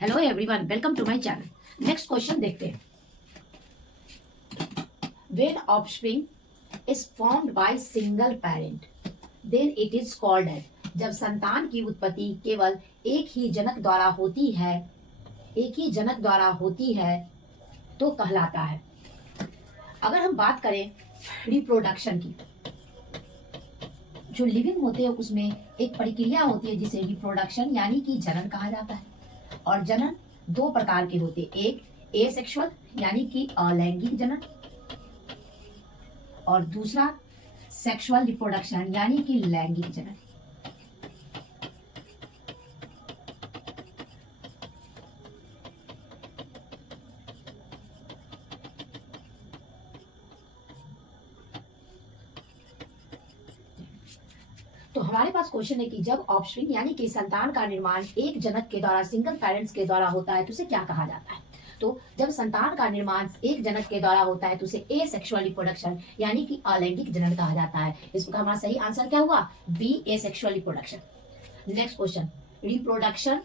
Hello everyone, welcome to my channel. Next question देखते हैं। When offspring is formed by single parent then it is called as. जब संतान की उत्पत्ति केवल एक ही जनक द्वारा होती है तो कहलाता है। अगर हम बात करें रिप्रोडक्शन की, जो लिविंग होते हैं उसमें एक प्रक्रिया होती है जिसे रिप्रोडक्शन यानी कि जनन कहा जाता है। और जनन दो प्रकार के होते हैं, एक एसेक्सुअल यानी कि अलैंगिक जनन, और दूसरा सेक्सुअल रिप्रोडक्शन यानी कि लैंगिक जनन। तो हमारे पास क्वेश्चन है कि जब ऑफस्प्रिंग यानी कि संतान का निर्माण एक जनक के द्वारा सिंगल पेरेंट्स के द्वारा होता है तो उसे क्या कहा जाता है। तो जब संतान का निर्माण एक जनक के द्वारा होता है तो उसे एसेक्सुअल रिप्रोडक्शन यानी कि अलैंगिक जनन कहा जाता है। इसका हमारा सही आंसर क्या हुआ? B, asexual reproduction. Next question, reproduction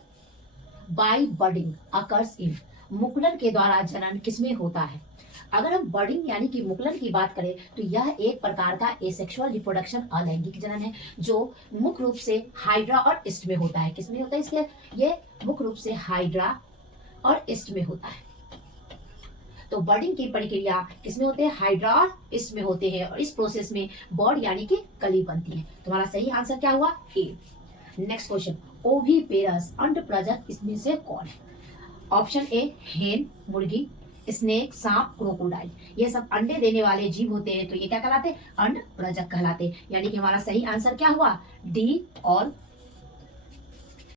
by budding occurs in. मुकुलन के द्वारा जनन किसमें होता है? अगर हम बर्डिंग यानी कि मुकुलन की बात करें तो यह एक प्रकार का एसेक्सुअल रिप्रोडक्शन अलैंगिक जनन है जो मुख्य रूप से हाइड्रा और ईस्ट में होता है। किसमें होता है इसके? ये मुख्य रूप से हाइड्रा और ईस्ट में होता है। तो बर्डिंग की प्रक्रिया किसमें होते हैं? हाइड्रा और ईस्ट में होते हैं, और इस प्रोसेस में बर्ड यानी कि कली बनती है। तुम्हारा सही आंसर क्या हुआ? ए। नेक्स्ट क्वेश्चन, ओविपेरस अंडप्रजनक इसमें से कौन है? ऑप्शन ए हेन मुर्गी, स्नेक, सांप, क्रोकोडाइल। ये सब अंडे देने वाले जीव होते हैं, तो ये क्या कहलाते हैं? अंड प्रजक कहलाते हैं। यानी कि हमारा सही आंसर क्या हुआ? D, all